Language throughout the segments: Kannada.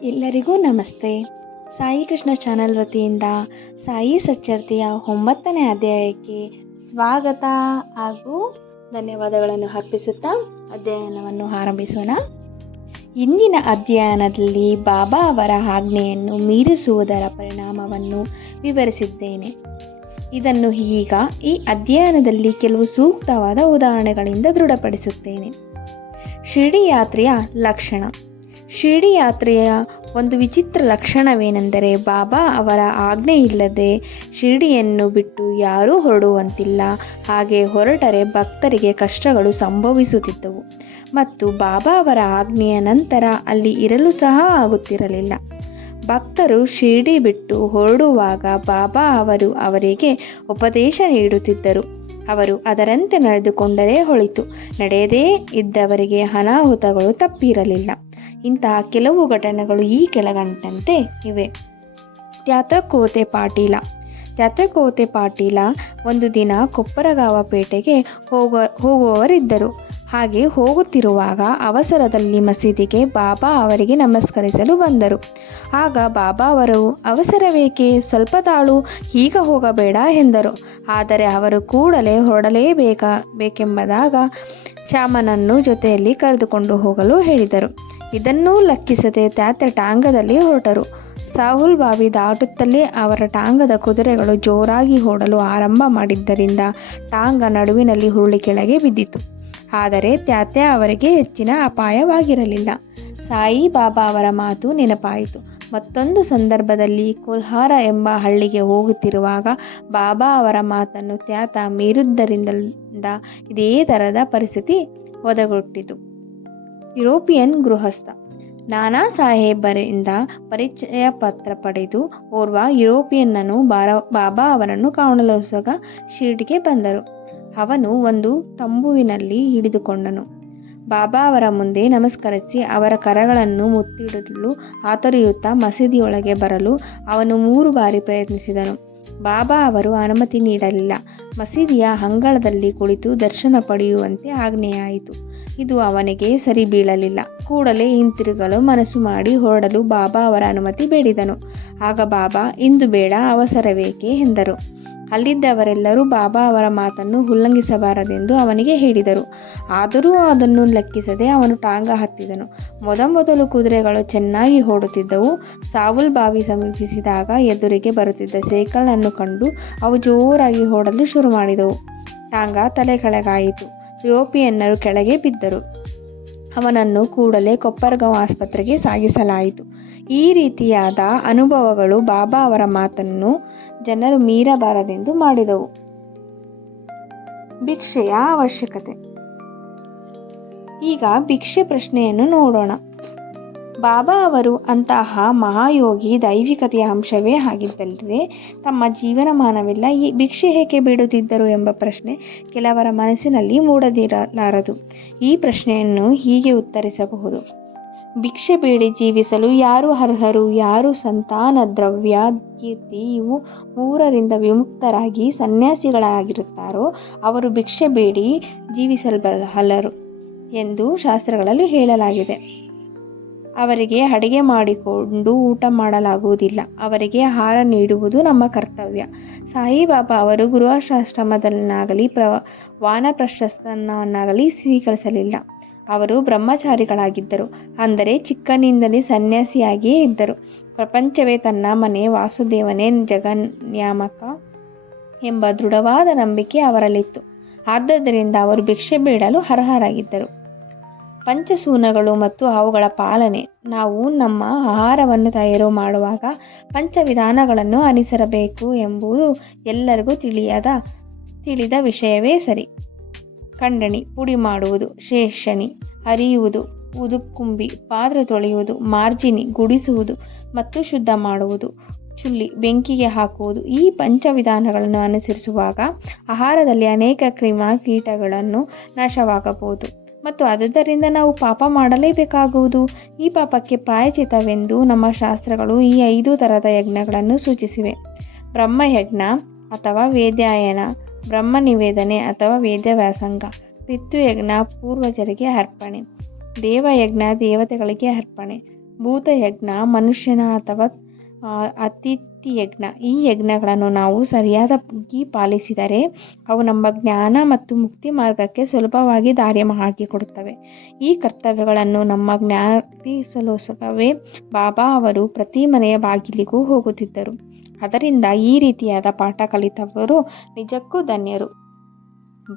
ಎಲ್ಲರಿಗೂ ನಮಸ್ತೆ. ಸಾಯಿ ಕೃಷ್ಣ ಚಾನಲ್ ವತಿಯಿಂದ ಸಾಯಿ ಸಚ್ಚರಿತೆಯ 9ನೇ ಅಧ್ಯಾಯಕ್ಕೆ ಸ್ವಾಗತ ಹಾಗೂ ಧನ್ಯವಾದಗಳನ್ನು ಅರ್ಪಿಸುತ್ತಾ ಅಧ್ಯಯನವನ್ನು ಆರಂಭಿಸೋಣ. ಇಂದಿನ ಅಧ್ಯಯನದಲ್ಲಿ ಬಾಬಾ ಅವರ ಆಜ್ಞೆಯನ್ನು ಮೀರಿಸುವುದರ ಪರಿಣಾಮವನ್ನು ವಿವರಿಸಿದ್ದೇನೆ. ಇದನ್ನು ಈಗ ಈ ಅಧ್ಯಯನದಲ್ಲಿ ಕೆಲವು ಸೂಕ್ತವಾದ ಉದಾಹರಣೆಗಳಿಂದ ದೃಢಪಡಿಸುತ್ತೇನೆ. ಶಿರ್ಡಿ ಯಾತ್ರೆಯ ಲಕ್ಷಣ. ಶಿರ್ಡಿ ಯಾತ್ರೆಯ ಒಂದು ವಿಚಿತ್ರ ಲಕ್ಷಣವೇನೆಂದರೆ ಬಾಬಾ ಅವರ ಆಜ್ಞೆ ಇಲ್ಲದೆ ಶಿರ್ಡಿಯನ್ನು ಬಿಟ್ಟು ಯಾರೂ ಹೊರಡುವಂತಿಲ್ಲ. ಹಾಗೆ ಹೊರಟರೆ ಭಕ್ತರಿಗೆ ಕಷ್ಟಗಳು ಸಂಭವಿಸುತ್ತಿದ್ದವು ಮತ್ತು ಬಾಬಾ ಅವರ ಆಜ್ಞೆಯ ನಂತರ ಅಲ್ಲಿ ಇರಲು ಸಹ ಆಗುತ್ತಿರಲಿಲ್ಲ. ಭಕ್ತರು ಶಿರ್ಡಿ ಬಿಟ್ಟು ಹೊರಡುವಾಗ ಬಾಬಾ ಅವರು ಅವರಿಗೆ ಉಪದೇಶ ನೀಡುತ್ತಿದ್ದರು. ಅವರು ಅದರಂತೆ ನಡೆದುಕೊಂಡರೆ ಹೊಳಿತು, ನಡೆಯದೇ ಇದ್ದವರಿಗೆ ಅನಾಹುತಗಳು ತಪ್ಪಿರಲಿಲ್ಲ. ಇಂತಹ ಕೆಲವು ಘಟನೆಗಳು ಈ ಕೆಳಗಂಡಂತೆ ಇವೆ. ತ್ಯಾತ್ರಕೋತೆ ಪಾಟೀಲ ಒಂದು ದಿನ ಕೊಪ್ಪರಗಾವ ಪೇಟೆಗೆ ಹೋಗುವವರಿದ್ದರು. ಹಾಗೆ ಹೋಗುತ್ತಿರುವಾಗ ಅವಸರದಲ್ಲಿ ಮಸೀದಿಗೆ ಬಾಬಾ ಅವರಿಗೆ ನಮಸ್ಕರಿಸಲು ಬಂದರು. ಆಗ ಬಾಬಾ ಅವರು, ಅವಸರವೇಕೆ, ಸ್ವಲ್ಪ ತಾಳು, ಈಗ ಹೋಗಬೇಡ ಎಂದರು. ಆದರೆ ಅವರು ಕೂಡಲೇ ಹೊರಡಲೇಬೇಕೆಂಬುದಾಗ ಶ್ಯಾಮನನ್ನು ಜೊತೆಯಲ್ಲಿ ಕರೆದುಕೊಂಡು ಹೋಗಲು ಹೇಳಿದರು. ಇದನ್ನೂ ಲೆಕ್ಕಿಸದೆ ತ್ಯಾತ್ರೆ ಟಾಂಗದಲ್ಲಿ ಹೊರಟರು. ಸಾಹುಲ್ ಬಾವಿ ದಾಟುತ್ತಲೇ ಅವರ ಟಾಂಗದ ಕುದುರೆಗಳು ಜೋರಾಗಿ ಓಡಲು ಆರಂಭ ಮಾಡಿದ್ದರಿಂದ ಟಾಂಗ ನಡುವಿನಲ್ಲಿ ಉರುಳಿ ಕೆಳಗೆ ಬಿದ್ದಿತು. ಆದರೆ ತ್ಯಾತ್ರೆ ಅವರಿಗೆ ಹೆಚ್ಚಿನ ಅಪಾಯವಾಗಿರಲಿಲ್ಲ. ಸಾಯಿ ಬಾಬಾ ಅವರ ಮಾತು ನೆನಪಾಯಿತು. ಮತ್ತೊಂದು ಸಂದರ್ಭದಲ್ಲಿ ಕೊಲ್ಹಾರ ಎಂಬ ಹಳ್ಳಿಗೆ ಹೋಗುತ್ತಿರುವಾಗ ಬಾಬಾ ಅವರ ಮಾತನ್ನು ತ್ಯಾತ ಮೀರಿದ್ದರಿಂದ ಇದೇ ಥರದ ಪರಿಸ್ಥಿತಿ ಒದಗೊಟ್ಟಿತು. ಯುರೋಪಿಯನ್ ಗೃಹಸ್ಥ. ನಾನಾ ಸಾಹೇಬರಿಂದ ಪರಿಚಯ ಪತ್ರ ಪಡೆದು ಓರ್ವ ಯುರೋಪಿಯನ್ನನು ಬಾಬಾ ಅವರನ್ನು ಕಾಣಲೋಸಗ ಶಿರ್ಡಿಗೆ ಬಂದರು. ಅವನು ಒಂದು ತಂಬುವಿನಲ್ಲಿ ಹಿಡಿದುಕೊಂಡನು. ಬಾಬಾ ಅವರ ಮುಂದೆ ನಮಸ್ಕರಿಸಿ ಅವರ ಕರಗಳನ್ನು ಮುತ್ತಿಡಲು ಹಾತೊರೆಯುತ್ತಾ ಮಸೀದಿಯೊಳಗೆ ಬರಲು ಅವನು 3 ಬಾರಿ ಪ್ರಯತ್ನಿಸಿದನು. ಬಾಬಾ ಅವರು ಅನುಮತಿ ನೀಡಲಿಲ್ಲ. ಮಸೀದಿಯ ಅಂಗಳದಲ್ಲಿ ಕುಳಿತು ದರ್ಶನ ಪಡೆಯುವಂತೆ ಆಜ್ಞೆಯಾಯಿತು. ಇದು ಅವನಿಗೆ ಸರಿ ಬೀಳಲಿಲ್ಲ. ಕೂಡಲೇ ಹಿಂತಿರುಗಲು ಮನಸ್ಸು ಮಾಡಿ ಹೊರಡಲು ಬಾಬಾ ಅವರ ಅನುಮತಿ ಬೇಡಿದನು. ಆಗ ಬಾಬಾ, ಇಂದು ಬೇಡ, ಅವಸರವೇಕೆ ಎಂದರು. ಅಲ್ಲಿದ್ದವರೆಲ್ಲರೂ ಬಾಬಾ ಅವರ ಮಾತನ್ನು ಉಲ್ಲಂಘಿಸಬಾರದೆಂದು ಅವನಿಗೆ ಹೇಳಿದರು. ಆದರೂ ಅದನ್ನು ಲೆಕ್ಕಿಸದೆ ಅವನು ಟಾಂಗ ಹತ್ತಿದನು. ಮೊದಲು ಕುದುರೆಗಳು ಚೆನ್ನಾಗಿ ಓಡುತ್ತಿದ್ದವು. ಸಾವುಲ್ ಬಾವಿ ಸಮೀಪಿಸಿದಾಗ ಎದುರಿಗೆ ಬರುತ್ತಿದ್ದ ಸೈಕಲ್ ಅನ್ನು ಕಂಡು ಅವು ಜೋರಾಗಿ ಓಡಲು ಶುರು ಮಾಡಿದವು. ಟಾಂಗ ತಲೆ ಕೆಳಗಾಯಿತು. ಯುರೋಪಿಯನ್ನರು ಕೆಳಗೆ ಬಿದ್ದರು. ಅವನನ್ನು ಕೂಡಲೇ ಕೊಪ್ಪರಗಾಂವ್ ಆಸ್ಪತ್ರೆಗೆ ಸಾಗಿಸಲಾಯಿತು. ಈ ರೀತಿಯಾದ ಅನುಭವಗಳು ಬಾಬಾ ಅವರ ಮಾತನ್ನು ಜನರು ಮೀರಬಾರದೆಂದು ಮಾಡಿದವು. ಭಿಕ್ಷೆಯ ಅವಶ್ಯಕತೆ. ಈಗ ಭಿಕ್ಷೆ ಪ್ರಶ್ನೆಯನ್ನು ನೋಡೋಣ. ಬಾಬಾ ಅವರು ಅಂತಹ ಮಹಾಯೋಗಿ, ದೈವಿಕತೆಯ ಅಂಶವೇ ಆಗಿದ್ದಲ್ಲದೆ ತಮ್ಮ ಜೀವನಮಾನವೆಲ್ಲ ಈ ಭಿಕ್ಷೆ ಏಕೆ ಬೇಡುತ್ತಿದ್ದರು ಎಂಬ ಪ್ರಶ್ನೆ ಕೆಲವರ ಮನಸ್ಸಿನಲ್ಲಿ ಮೂಡದಿರಲಾರದು. ಈ ಪ್ರಶ್ನೆಯನ್ನು ಹೀಗೆ ಉತ್ತರಿಸಬಹುದು. ಭಿಕ್ಷೆ ಬೇಡಿ ಜೀವಿಸಲು ಯಾರು ಅರ್ಹರು? ಯಾರು ಸಂತಾನ, ದ್ರವ್ಯ, ಕೀರ್ತಿ ಇವು 3ರಿಂದ ವಿಮುಕ್ತರಾಗಿ ಸನ್ಯಾಸಿಗಳಾಗಿರುತ್ತಾರೋ ಅವರು ಭಿಕ್ಷೆ ಬೇಡಿ ಜೀವಿಸಬಲ್ಲರು ಎಂದು ಶಾಸ್ತ್ರಗಳಲ್ಲಿ ಹೇಳಲಾಗಿದೆ. ಅವರಿಗೆ ಅಡಿಗೆ ಮಾಡಿಕೊಂಡು ಊಟ ಮಾಡಲಾಗುವುದಿಲ್ಲ. ಅವರಿಗೆ ಆಹಾರ ನೀಡುವುದು ನಮ್ಮ ಕರ್ತವ್ಯ. ಸಾಯಿಬಾಬಾ ಅವರು ಗೃಹಸ್ಥಾಶ್ರಮದನ್ನಾಗಲಿ ವಾನಪ್ರಸ್ಥವನ್ನಾಗಲಿ ಸ್ವೀಕರಿಸಲಿಲ್ಲ. ಅವರು ಬ್ರಹ್ಮಚಾರಿಗಳಾಗಿದ್ದರು. ಅಂದರೆ ಚಿಕ್ಕನಿಂದಲೇ ಸನ್ಯಾಸಿಯಾಗಿಯೇ ಇದ್ದರು. ಪ್ರಪಂಚವೇ ತನ್ನ ಮನೆ, ವಾಸುದೇವನೇ ಜಗನ್ಯಾಮಕ ಎಂಬ ದೃಢವಾದ ನಂಬಿಕೆ ಅವರಲ್ಲಿತ್ತು. ಆದ್ದರಿಂದ ಅವರು ಭಿಕ್ಷೆ ಬೇಡಲು ಅರ್ಹರಾಗಿದ್ದರು. ಪಂಚಸೂನಗಳು ಮತ್ತು ಅವುಗಳ ಪಾಲನೆ. ನಾವು ನಮ್ಮ ಆಹಾರವನ್ನು ತಯಾರು ಮಾಡುವಾಗ ಪಂಚವಿಧಾನಗಳನ್ನು ಅನುಸರಿಸಬೇಕು ಎಂಬುದು ಎಲ್ಲರಿಗೂ ತಿಳಿದ ವಿಷಯವೇ ಸರಿ. ಖಂಡಣಿ, ಪುಡಿ ಮಾಡುವುದು. ಶೇಷಣಿ, ಅರಿಯುವುದು. ಉದುಕುಂಬಿ, ಪಾತ್ರೆ ತೊಳೆಯುವುದು. ಮಾರ್ಜಿನಿ, ಗುಡಿಸುವುದು ಮತ್ತು ಶುದ್ಧ ಮಾಡುವುದು. ಚುಲ್ಲಿ, ಬೆಂಕಿಗೆ ಹಾಕುವುದು. ಈ ಪಂಚವಿಧಾನಗಳನ್ನು ಅನುಸರಿಸುವಾಗ ಆಹಾರದಲ್ಲಿ ಅನೇಕ ಕೀಟಗಳನ್ನು ನಾಶವಾಗಬಹುದು ಮತ್ತು ಅದರಿಂದ ನಾವು ಪಾಪ ಮಾಡಲೇಬೇಕಾಗುವುದು. ಈ ಪಾಪಕ್ಕೆ ಪ್ರಾಯಶ್ಚಿತ್ತವೆಂದು ನಮ್ಮ ಶಾಸ್ತ್ರಗಳು ಈ 5 ಥರದ ಯಜ್ಞಗಳನ್ನು ಸೂಚಿಸಿವೆ. ಬ್ರಹ್ಮಯಜ್ಞ ಅಥವಾ ವೇದ್ಯಾಯನ, ಬ್ರಹ್ಮ ನಿವೇದನೆ ಅಥವಾ ವೇದ ವ್ಯಾಸಂಗ, ಪಿತೃಯಜ್ಞ ಪೂರ್ವಜರಿಗೆ ಅರ್ಪಣೆ, ದೇವಯಜ್ಞ ದೇವತೆಗಳಿಗೆ ಅರ್ಪಣೆ, ಭೂತಯಜ್ಞ, ಮನುಷ್ಯನ ಅಥವಾ ಅತಿಥಿ ಯಜ್ಞ. ಈ ಯಜ್ಞಗಳನ್ನು ನಾವು ಸರಿಯಾಗಿ ಪಾಲಿಸಿದರೆ ಅವು ನಮ್ಮ ಜ್ಞಾನ ಮತ್ತು ಮುಕ್ತಿ ಮಾರ್ಗಕ್ಕೆ ಸುಲಭವಾಗಿ ದಾರಿ ಹಾಕಿಕೊಡುತ್ತವೆ. ಈ ಕರ್ತವ್ಯಗಳನ್ನು ನಮ್ಮ ಜ್ಞಾಪಿಸಲೋಸ್ಕರವೇ ಬಾಬಾ ಅವರು ಪ್ರತಿ ಮನೆಯ ಬಾಗಿಲಿಗೂ ಹೋಗುತ್ತಿದ್ದರು. ಅದರಿಂದ ಈ ರೀತಿಯಾದ ಪಾಠ ಕಲಿತವರು ನಿಜಕ್ಕೂ ಧನ್ಯರು.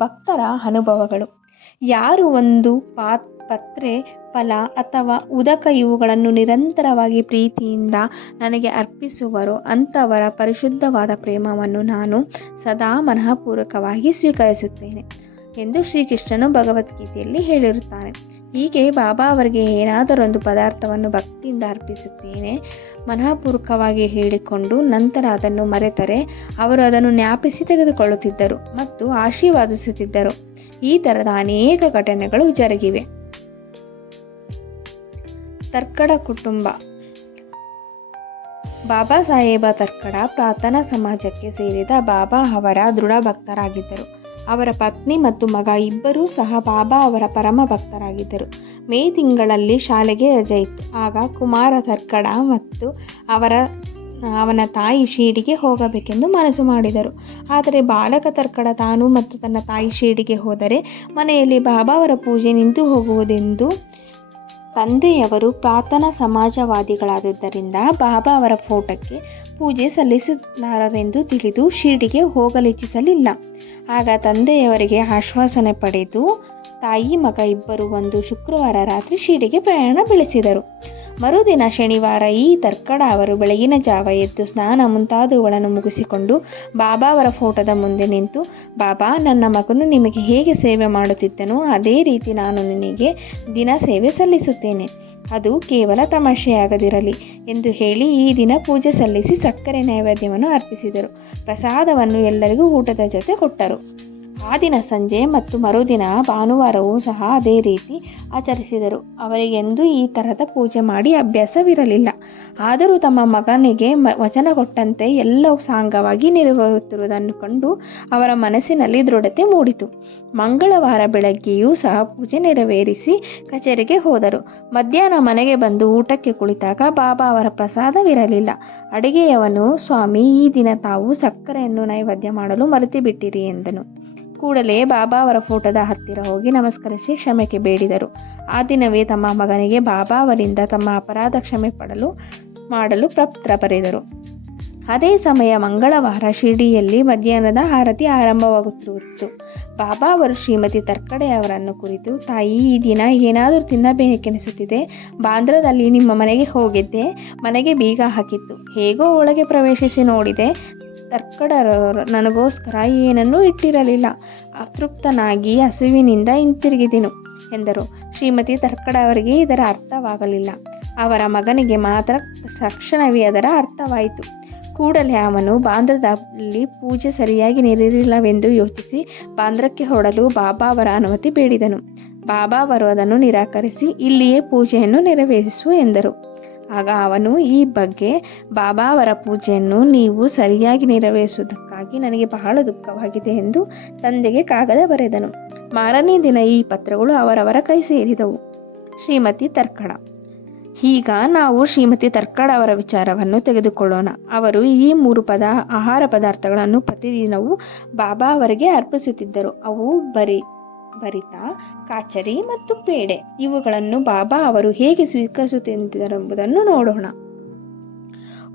ಭಕ್ತರ ಅನುಭವಗಳು. ಯಾರು ಒಂದು ಪತ್ರೆ, ಫಲ ಅಥವಾ ಉದಕ ಇವುಗಳನ್ನು ನಿರಂತರವಾಗಿ ಪ್ರೀತಿಯಿಂದ ನನಗೆ ಅರ್ಪಿಸುವರೋ ಅಂಥವರ ಪರಿಶುದ್ಧವಾದ ಪ್ರೇಮವನ್ನು ನಾನು ಸದಾ ಮನಃಪೂರ್ವಕವಾಗಿ ಸ್ವೀಕರಿಸುತ್ತೇನೆ ಎಂದು ಶ್ರೀಕೃಷ್ಣನು ಭಗವದ್ಗೀತೆಯಲ್ಲಿ ಹೇಳಿರುತ್ತಾನೆ. ಹೀಗೆ ಬಾಬಾ ಅವರಿಗೆ ಏನಾದರೊಂದು ಪದಾರ್ಥವನ್ನು ಭಕ್ತಿಯಿಂದ ಅರ್ಪಿಸುತ್ತೇನೆ ಮನಃಪೂರ್ವಕವಾಗಿ ಹೇಳಿಕೊಂಡು ನಂತರ ಅದನ್ನು ಮರೆತರೆ ಅವರು ಅದನ್ನು ಜ್ಞಾಪಿಸಿ ತೆಗೆದುಕೊಳ್ಳುತ್ತಿದ್ದರು ಮತ್ತು ಆಶೀರ್ವಾದಿಸುತ್ತಿದ್ದರು. ಈ ಥರದ ಅನೇಕ ಘಟನೆಗಳು ಜರುಗಿವೆ. ತರ್ಕಡ ಕುಟುಂಬ. ಬಾಬಾ ಸಾಹೇಬ ತರ್ಕಡ ಪ್ರಾರ್ಥನಾ ಸಮಾಜಕ್ಕೆ ಸೇರಿದ ಬಾಬಾ ಅವರ ದೃಢ ಭಕ್ತರಾಗಿದ್ದರು. ಅವರ ಪತ್ನಿ ಮತ್ತು ಮಗ ಇಬ್ಬರೂ ಸಹ ಬಾಬಾ ಅವರ ಪರಮ ಭಕ್ತರಾಗಿದ್ದರು. ಮೇ ತಿಂಗಳಲ್ಲಿ ಶಾಲೆಗೆ ರಜೆ ಇತ್ತು. ಆಗ ಕುಮಾರ ತರ್ಕಡ ಮತ್ತು ಅವನ ತಾಯಿ ಶಿರಡಿಗೆ ಹೋಗಬೇಕೆಂದು ಮನಸ್ಸು ಮಾಡಿದರು. ಆದರೆ ಬಾಲಕ ತರ್ಕಡ ತಾನು ಮತ್ತು ತನ್ನ ತಾಯಿ ಶಿರಡಿಗೆ ಹೋದರೆ ಮನೆಯಲ್ಲಿ ಬಾಬಾ ಅವರ ಪೂಜೆ ನಿಂತು ಹೋಗುವುದೆಂದು ತಂದೆಯವರು ಪ್ರಾರ್ಥನಾ ಸಮಾಜವಾದಿಗಳಾದುದರಿಂದ ಬಾಬಾ ಅವರ ಫೋಟೋಕ್ಕೆ ಪೂಜೆ ಸಲ್ಲಿಸಲಾರೆಂದು ತಿಳಿದು ಶಿರಡಿಗೆ ಹೋಗಲಿಚ್ಛಿಸಲಿಲ್ಲ. ಆಗ ತಂದೆಯವರಿಗೆ ಆಶ್ವಾಸನೆ ಪಡೆದು ತಾಯಿ ಮಗ ಇಬ್ಬರು ಒಂದು ಶುಕ್ರವಾರ ರಾತ್ರಿ ಶಿರಡಿಗೆ ಪ್ರಯಾಣ ಬೆಳೆಸಿದರು. ಮರುದಿನ ಶನಿವಾರ ಈ ತರ್ಕಡ ಅವರು ಬೆಳಗಿನ ಜಾವ ಎದ್ದು ಸ್ನಾನ ಮುಂತಾದವುಗಳನ್ನು ಮುಗಿಸಿಕೊಂಡು ಬಾಬಾ ಅವರ ಫೋಟೋದ ಮುಂದೆ ನಿಂತು, ಬಾಬಾ, ನನ್ನ ಮಗನು ನಿಮಗೆ ಹೇಗೆ ಸೇವೆ ಮಾಡುತ್ತಿದ್ದನೋ ಅದೇ ರೀತಿ ನಾನು ನಿನಗೆ ದಿನ ಸೇವೆ ಸಲ್ಲಿಸುತ್ತೇನೆ. ಅದು ಕೇವಲ ತಮಾಷೆಯಾಗದಿರಲಿ ಎಂದು ಹೇಳಿ ಈ ದಿನ ಪೂಜೆ ಸಲ್ಲಿಸಿ ಸಕ್ಕರೆ ನೈವೇದ್ಯವನ್ನು ಅರ್ಪಿಸಿದರು. ಪ್ರಸಾದವನ್ನು ಎಲ್ಲರಿಗೂ ಊಟದ ಜೊತೆ ಕೊಟ್ಟರು. ಆ ದಿನ ಸಂಜೆ ಮತ್ತು ಮರುದಿನ ಭಾನುವಾರವೂ ಸಹ ಅದೇ ರೀತಿ ಆಚರಿಸಿದರು. ಅವರಿಗೆಂದೂ ಈ ತರಹದ ಪೂಜೆ ಮಾಡಿ ಅಭ್ಯಾಸವಿರಲಿಲ್ಲ. ಆದರೂ ತಮ್ಮ ಮಗನಿಗೆ ವಚನ ಕೊಟ್ಟಂತೆ ಎಲ್ಲವೂ ಸಾಂಗವಾಗಿ ನೆರವೇರುತ್ತಿರುವುದನ್ನು ಕಂಡು ಅವರ ಮನಸ್ಸಿನಲ್ಲಿ ದೃಢತೆ ಮೂಡಿತು. ಮಂಗಳವಾರ ಬೆಳಗ್ಗೆಯೂ ಸಹ ಪೂಜೆ ನೆರವೇರಿಸಿ ಕಚೇರಿಗೆ ಹೋದರು. ಮಧ್ಯಾಹ್ನ ಮನೆಗೆ ಬಂದು ಊಟಕ್ಕೆ ಕುಳಿತಾಗ ಬಾಬಾ ಅವರ ಪ್ರಸಾದವಿರಲಿಲ್ಲ. ಅಡಿಗೆಯವನು, ಸ್ವಾಮಿ, ಈ ದಿನ ತಾವು ಸಕ್ಕರೆಯನ್ನು ನೈವೇದ್ಯ ಮಾಡಲು ಮರೆತು ಬಿಟ್ಟಿರಿ ಎಂದನು. ಕೂಡಲೇ ಬಾಬಾ ಅವರ ಫೋಟೋದ ಹತ್ತಿರ ಹೋಗಿ ನಮಸ್ಕರಿಸಿ ಕ್ಷಮೆಗೆ ಬೇಡಿದರು. ಆ ದಿನವೇ ತಮ್ಮ ಮಗನಿಗೆ ಬಾಬಾ ಅವರಿಂದ ತಮ್ಮ ಅಪರಾಧ ಕ್ಷಮೆ ಮಾಡಲು ಪತ್ರ ಬರೆದರು. ಅದೇ ಸಮಯ ಮಂಗಳವಾರ ಶಿರಡಿಯಲ್ಲಿ ಮಧ್ಯಾಹ್ನದ ಆರತಿ ಆರಂಭವಾಗುತ್ತಿತ್ತು. ಬಾಬಾ ಅವರು ಶ್ರೀಮತಿ ತರ್ಕಡೆ ಅವರನ್ನು ಕುರಿತು, ತಾಯಿ, ಈ ದಿನ ಏನಾದರೂ ತಿನ್ನಬೇಕೆನಿಸುತ್ತಿದೆ. ಬಾಂದ್ರಾದಲ್ಲಿ ನಿಮ್ಮ ಮನೆಗೆ ಹೋಗಿದ್ದೆ. ಮನೆಗೆ ಬೀಗ ಹಾಕಿತ್ತು. ಹೇಗೋ ಒಳಗೆ ಪ್ರವೇಶಿಸಿ ನೋಡಿದೆ. ತರ್ಕಡರವರು ನನಗೋಸ್ಕರ ಏನನ್ನೂ ಇಟ್ಟಿರಲಿಲ್ಲ. ಅತೃಪ್ತನಾಗಿ ಹಸುವಿನಿಂದ ಹಿಂತಿರುಗಿದೆನು ಎಂದರು. ಶ್ರೀಮತಿ ತರ್ಕಡ ಅವರಿಗೆ ಇದರ ಅರ್ಥವಾಗಲಿಲ್ಲ. ಅವರ ಮಗನಿಗೆ ಮಾತ್ರ ತಕ್ಷಣವೇ ಅದರ ಅರ್ಥವಾಯಿತು. ಕೂಡಲೇ ಅವನು ಬಾಂದ್ರಾದಲ್ಲಿ ಪೂಜೆ ಸರಿಯಾಗಿ ನೆರವೇರಿಲ್ಲವೆಂದು ಯೋಚಿಸಿ ಬಾಂದ್ರಾಕ್ಕೆ ಹೊರಡಲು ಬಾಬಾ ಅವರ ಅನುಮತಿ ಬೇಡಿದನು. ಬಾಬಾ ಅವರು ಅದನ್ನು ನಿರಾಕರಿಸಿ ಇಲ್ಲಿಯೇ ಪೂಜೆಯನ್ನು ನೆರವೇರಿಸು ಎಂದರು. ಆಗ ಅವನು ಈ ಬಗ್ಗೆ ಬಾಬಾ ಅವರ ಪೂಜೆಯನ್ನು ನೀವು ಸರಿಯಾಗಿ ನೆರವೇರಿಸುವುದಕ್ಕಾಗಿ ನನಗೆ ಬಹಳ ದುಃಖವಾಗಿದೆ ಎಂದು ತಂದೆಗೆ ಕಾಗದ ಬರೆದನು. ಮಾರನೇ ದಿನ ಈ ಪತ್ರಗಳು ಅವರವರ ಕೈ ಸೇರಿದವು. ಶ್ರೀಮತಿ ತರ್ಕಡ. ಈಗ ನಾವು ಶ್ರೀಮತಿ ತರ್ಕಡ ಅವರ ವಿಚಾರವನ್ನು ತೆಗೆದುಕೊಳ್ಳೋಣ. ಅವರು ಈ 3 ಆಹಾರ ಪದಾರ್ಥಗಳನ್ನು ಪ್ರತಿದಿನವೂ ಬಾಬಾ ಅವರಿಗೆ ಅರ್ಪಿಸುತ್ತಿದ್ದರು. ಅವು ಭರಿತ, ಕಾಚರಿ ಮತ್ತು ಪೇಡೆ. ಇವುಗಳನ್ನು ಬಾಬಾ ಅವರು ಹೇಗೆ ಸ್ವೀಕರಿಸುತ್ತಿದ್ದರೆಂಬುದನ್ನು ನೋಡೋಣ.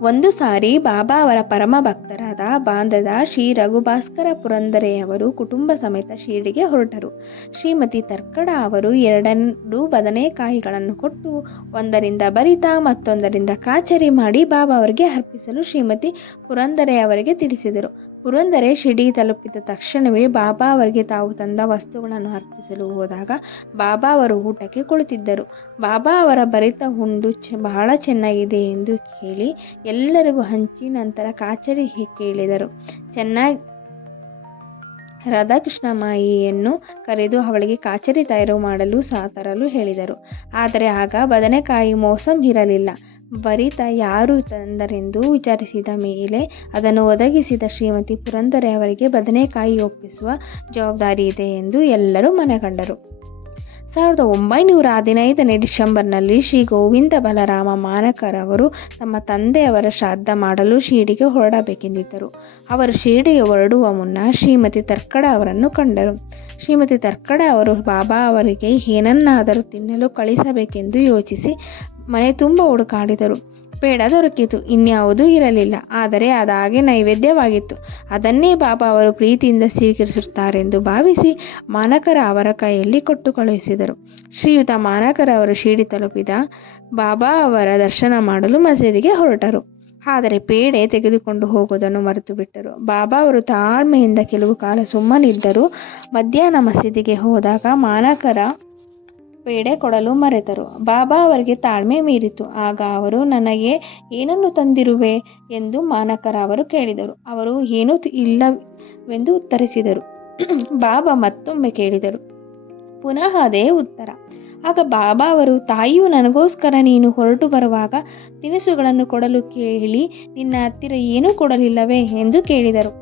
ಒಂದು ಸಾರಿ ಬಾಬಾ ಅವರ ಪರಮ ಭಕ್ತರಾದ ಬಾಂದ್ರಾದ ಶ್ರೀ ರಘುಭಾಸ್ಕರ ಪುರಂದರೆಯವರು ಕುಟುಂಬ ಸಮೇತ ಶಿರಡಿಗೆ ಹೊರಟರು. ಶ್ರೀಮತಿ ತರ್ಕಡ ಅವರು 2 ಬದನೆಕಾಯಿಗಳನ್ನು ಕೊಟ್ಟು ಒಂದರಿಂದ ಭರಿತ ಮತ್ತೊಂದರಿಂದ ಕಾಚರಿ ಮಾಡಿ ಬಾಬಾ ಅವರಿಗೆ ಅರ್ಪಿಸಲು ಶ್ರೀಮತಿ ಪುರಂದರೆಯವರಿಗೆ ತಿಳಿಸಿದರು. ಪುರಂದರೆ ಶಿರಡಿ ತಲುಪಿದ ತಕ್ಷಣವೇ ಬಾಬಾ ಅವರಿಗೆ ತಾವು ತಂದ ವಸ್ತುಗಳನ್ನು ಅರ್ಪಿಸಲು ಹೋದಾಗ ಬಾಬಾ ಅವರು ಊಟಕ್ಕೆ ಕುಳಿತಿದ್ದರು. ಬಾಬಾ ಅವರ ಭರಿತ ಉಂಡು ಬಹಳ ಚೆನ್ನಾಗಿದೆ ಎಂದು ಹೇಳಿ ಎಲ್ಲರಿಗೂ ಹಂಚಿ ನಂತರ ಕಾಚರಿ ಕೇಳಿದರು. ಚೆನ್ನಾಗಿ ರಾಧಾಕೃಷ್ಣಮಾಯಿಯನ್ನು ಕರೆದು ಅವಳಿಗೆ ಕಾಚರಿ ತಯಾರು ಮಾಡಲು ತರಲು ಹೇಳಿದರು. ಆದರೆ ಆಗ ಬದನೆಕಾಯಿ ಮೋಸಂ ಇರಲಿಲ್ಲ. ಭರಿತ ಯಾರು ತಂದರೆಂದು ವಿಚಾರಿಸಿದ ಮೇಲೆ ಅದನ್ನು ಒದಗಿಸಿದ ಶ್ರೀಮತಿ ಪುರಂದರೆ ಅವರಿಗೆ ಬದನೆಕಾಯಿ ಒಪ್ಪಿಸುವ ಜವಾಬ್ದಾರಿ ಇದೆ ಎಂದು ಎಲ್ಲರೂ ಮನಗಂಡರು. 1915ನೇ ಡಿಸೆಂಬರ್ನಲ್ಲಿ ಶ್ರೀ ಗೋವಿಂದ ಬಲರಾಮ ಮಾನಕರವರು ತಮ್ಮ ತಂದೆಯವರ ಶ್ರಾದ್ದ ಮಾಡಲು ಶಿರಡಿಗೆ ಹೊರಡಬೇಕೆಂದಿದ್ದರು. ಅವರು ಶಿರಡಿಗೆ ಹೊರಡುವ ಮುನ್ನ ಶ್ರೀಮತಿ ತರ್ಕಡ ಅವರನ್ನು ಕಂಡರು. ಶ್ರೀಮತಿ ತರ್ಕಡ ಅವರು ಬಾಬಾ ಅವರಿಗೆ ಏನನ್ನಾದರೂ ತಿನ್ನಲು ಕಳಿಸಬೇಕೆಂದು ಯೋಚಿಸಿ ಮನೆ ತುಂಬ ಹುಡುಕಾಡಿದರು. ಪೇಡ ದೊರಕಿತು, ಇನ್ಯಾವುದೂ ಇರಲಿಲ್ಲ. ಆದರೆ ಅದಾಗೆ ನೈವೇದ್ಯವಾಗಿತ್ತು. ಅದನ್ನೇ ಬಾಬಾ ಅವರು ಪ್ರೀತಿಯಿಂದ ಸ್ವೀಕರಿಸುತ್ತಾರೆಂದು ಭಾವಿಸಿ ಮಾನಕರ ಅವರ ಕೈಯಲ್ಲಿ ಕೊಟ್ಟು ಕಳುಹಿಸಿದರು. ಶ್ರೀಯುತ ಮಾನಕರ ಅವರು ಶಿರಡಿ ತಲುಪಿದ ಬಾಬಾ ಅವರ ದರ್ಶನ ಮಾಡಲು ಮಸೀದಿಗೆ ಹೊರಟರು. ಆದರೆ ಪೇಡೆ ತೆಗೆದುಕೊಂಡು ಹೋಗುವುದನ್ನು ಮರೆತು ಬಿಟ್ಟರು. ಬಾಬಾ ಅವರು ತಾಳ್ಮೆಯಿಂದ ಕೆಲವು ಕಾಲ ಸುಮ್ಮನಿದ್ದರು. ಮಧ್ಯಾಹ್ನ ಮಸೀದಿಗೆ ಹೋದಾಗ ಮಾನಕರ ಪೇಡೆ ಕೊಡಲು ಮರೆತರು. ಬಾಬಾ ಅವರಿಗೆ ತಾಳ್ಮೆ ಮೀರಿತು. ಆಗ ಅವರು, ನನಗೆ ಏನನ್ನು ತಂದಿರುವೆ ಎಂದು ಮಾನಕರ ಅವರು ಕೇಳಿದರು. ಅವರು ಏನೂ ಇಲ್ಲವೆಂದು ಉತ್ತರಿಸಿದರು. ಬಾಬಾ ಮತ್ತೊಮ್ಮೆ ಕೇಳಿದರು. ಪುನಃ ಅದೇ ಉತ್ತರ. ಆಗ ಬಾಬಾ ಅವರು, ತಾಯಿಯು ನನಗೋಸ್ಕರ ನೀನು ಹೊರಟು ಬರುವಾಗ ತಿನಿಸುಗಳನ್ನು ಕೊಡಲು ಕೇಳಿ ನಿನ್ನ ಹತ್ತಿರ ಏನೂ ಕೊಡಲಿಲ್ಲವೇ ಎಂದು ಕೇಳಿದರು.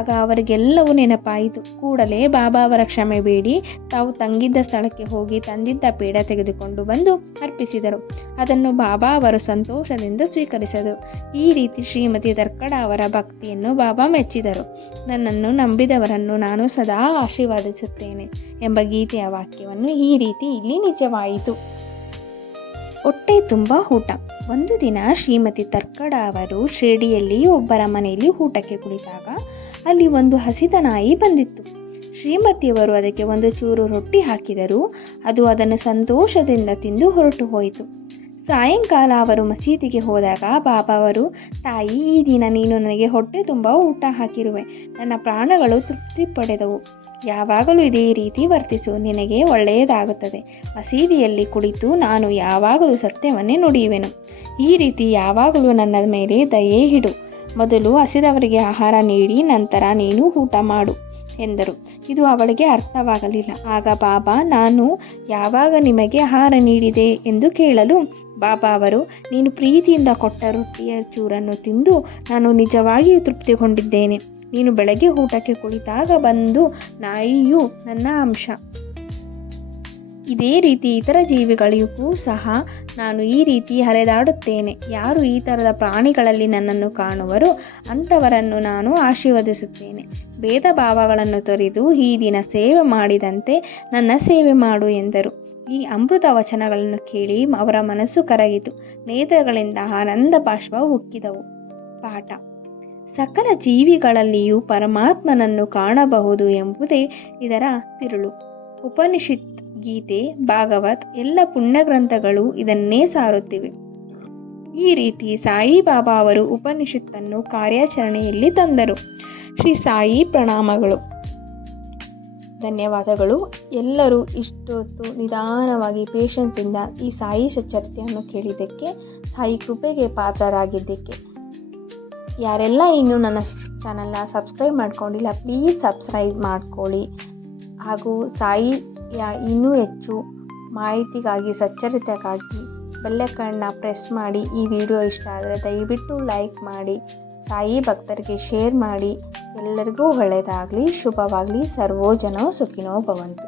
ಆಗ ಅವರಿಗೆಲ್ಲವೂ ನೆನಪಾಯಿತು. ಕೂಡಲೇ ಬಾಬಾ ಅವರ ಕ್ಷಮೆ ಬೇಡಿ ತಾವು ತಂಗಿದ್ದ ಸ್ಥಳಕ್ಕೆ ಹೋಗಿ ತಂದಿದ್ದ ಪೇಡ ತೆಗೆದುಕೊಂಡು ಬಂದು ಅರ್ಪಿಸಿದರು. ಅದನ್ನು ಬಾಬಾ ಅವರು ಸಂತೋಷದಿಂದ ಸ್ವೀಕರಿಸಿದರು. ಈ ರೀತಿ ಶ್ರೀಮತಿ ತರ್ಕಡ ಅವರ ಭಕ್ತಿಯನ್ನು ಬಾಬಾ ಮೆಚ್ಚಿದರು. ನನ್ನನ್ನು ನಂಬಿದವರನ್ನು ನಾನು ಸದಾ ಆಶೀರ್ವದಿಸುತ್ತೇನೆ ಎಂಬ ಗೀತೆಯ ವಾಕ್ಯವನ್ನು ಈ ರೀತಿ ಇಲ್ಲಿ ನಿಜವಾಯಿತು. ಹೊಟ್ಟೆ ತುಂಬ ಊಟ. ಒಂದು ದಿನ ಶ್ರೀಮತಿ ತರ್ಕಡ ಅವರು ಶಿರಡಿಯಲ್ಲಿ ಒಬ್ಬರ ಮನೆಯಲ್ಲಿ ಊಟಕ್ಕೆ ಕುಳಿತಾಗ ಅಲ್ಲಿ ಒಂದು ಹಸಿದ ನಾಯಿ ಬಂದಿತ್ತು. ಶ್ರೀಮತಿಯವರು ಅದಕ್ಕೆ ಒಂದು ಚೂರು ರೊಟ್ಟಿ ಹಾಕಿದರು. ಅದು ಅದನ್ನು ಸಂತೋಷದಿಂದ ತಿಂದು ಹೊರಟು ಹೋಯಿತು. ಸಾಯಂಕಾಲ ಅವರು ಮಸೀದಿಗೆ ಹೋದಾಗ ಬಾಬಾ ಅವರು, ತಾಯಿ, ಈ ದಿನ ನೀನು ನನಗೆ ಹೊಟ್ಟೆ ತುಂಬ ಊಟ ಹಾಕಿರುವೆ. ನನ್ನ ಪ್ರಾಣಗಳು ತೃಪ್ತಿ ಪಡೆದವು. ಯಾವಾಗಲೂ ಇದೇ ರೀತಿ ವರ್ತಿಸು, ನಿನಗೆ ಒಳ್ಳೆಯದಾಗುತ್ತದೆ. ಮಸೀದಿಯಲ್ಲಿ ಕುಳಿತು ನಾನು ಯಾವಾಗಲೂ ಸತ್ಯವನ್ನೇ ನುಡಿಯುವೆನು. ಈ ರೀತಿ ಯಾವಾಗಲೂ ನನ್ನ ಮೇಲೆ ದಯೆ ಇಡು. ಮೊದಲು ಹಸಿದವರಿಗೆ ಆಹಾರ ನೀಡಿ ನಂತರ ನೀನು ಊಟ ಮಾಡು ಎಂದರು. ಇದು ಅವಳಿಗೆ ಅರ್ಥವಾಗಲಿಲ್ಲ. ಆಗ ಬಾಬಾ, ನಾನು ಯಾವಾಗ ನಿಮಗೆ ಆಹಾರ ನೀಡಿದೆ ಎಂದು ಕೇಳಲು ಬಾಬಾ ಅವರು, ನೀನು ಪ್ರೀತಿಯಿಂದ ಕೊಟ್ಟ ರೊಟ್ಟಿಯ ಚೂರನ್ನು ತಿಂದು ನಾನು ನಿಜವಾಗಿಯೂ ತೃಪ್ತಿಗೊಂಡಿದ್ದೇನೆ. ನೀನು ಬೆಳಗ್ಗೆ ಊಟಕ್ಕೆ ಕುಳಿತಾಗ ಬಂದು ನಾಯಿಯು ನನ್ನ ಅಂಶ. ಇದೇ ರೀತಿ ಇತರ ಜೀವಿಗಳಿಗೂ ಸಹ ನಾನು ಈ ರೀತಿ ಹರಿದಾಡುತ್ತೇನೆ. ಯಾರು ಈ ಥರದ ಪ್ರಾಣಿಗಳಲ್ಲಿ ನನ್ನನ್ನು ಕಾಣುವರೋ ಅಂಥವರನ್ನು ನಾನು ಆಶೀರ್ವದಿಸುತ್ತೇನೆ. ಭೇದ ಭಾವಗಳನ್ನು ತೊರೆದು ಈ ದಿನ ಸೇವೆ ಮಾಡಿದಂತೆ ನನ್ನ ಸೇವೆ ಮಾಡು ಎಂದರು. ಈ ಅಮೃತ ವಚನಗಳನ್ನು ಕೇಳಿ ಅವರ ಮನಸ್ಸು ಕರಗಿತು. ನೇತ್ರಗಳಿಂದ ಆನಂದ ಬಾಷ್ಪ ಉಕ್ಕಿದವು. ಪಾಠ: ಸಕಲ ಜೀವಿಗಳಲ್ಲಿಯೂ ಪರಮಾತ್ಮನನ್ನು ಕಾಣಬಹುದು ಎಂಬುದೇ ಇದರ ತಿರುಳು. ಉಪನಿಷತ್, ಗೀತೆ, ಭಾಗವತ್ ಎಲ್ಲ ಪುಣ್ಯಗ್ರಂಥಗಳು ಇದನ್ನೇ ಸಾರುತ್ತಿವೆ. ಈ ರೀತಿ ಸಾಯಿಬಾಬಾ ಅವರು ಉಪನಿಷತ್ತನ್ನು ಕಾರ್ಯಾಚರಣೆಯಲ್ಲಿ ತಂದರು. ಶ್ರೀ ಸಾಯಿ ಪ್ರಣಾಮಗಳು. ಧನ್ಯವಾದಗಳು. ಎಲ್ಲರೂ ಇಷ್ಟೊತ್ತು ನಿಧಾನವಾಗಿ ಪೇಷನ್ಸಿಂದ ಈ ಸಾಯಿ ಸಚ್ಚರಿತೆಯನ್ನು ಕೇಳಿದ್ದಕ್ಕೆ, ಸಾಯಿ ಕೃಪೆಗೆ ಪಾತ್ರರಾಗಿದ್ದಕ್ಕೆ. ಯಾರೆಲ್ಲ ಇನ್ನೂ ನನ್ನ ಚಾನಲ್ನ ಸಬ್ಸ್ಕ್ರೈಬ್ ಮಾಡ್ಕೊಂಡಿಲ್ಲ, ಪ್ಲೀಸ್ ಸಬ್ಸ್ಕ್ರೈಬ್ ಮಾಡ್ಕೊಳ್ಳಿ. ಹಾಗೂ ಸಾಯಿ ಇನ್ನೂ ಹೆಚ್ಚು ಮಾಹಿತಿಗಾಗಿ, ಸಚ್ಚರಿತೆಗಾಗಿ ಬೆಲ್ಲೈಕನ್ನ ಪ್ರೆಸ್ ಮಾಡಿ. ಈ ವಿಡಿಯೋ ಇಷ್ಟ ಆದರೆ ದಯವಿಟ್ಟು ಲೈಕ್ ಮಾಡಿ, ಸಾಯಿ ಭಕ್ತರಿಗೆ ಶೇರ್ ಮಾಡಿ. ಎಲ್ಲರಿಗೂ ಒಳ್ಳೆಯದಾಗಲಿ, ಶುಭವಾಗಲಿ. ಸರ್ವೋ ಜನೋ ಸುಖಿನೋ ಭವಂತು.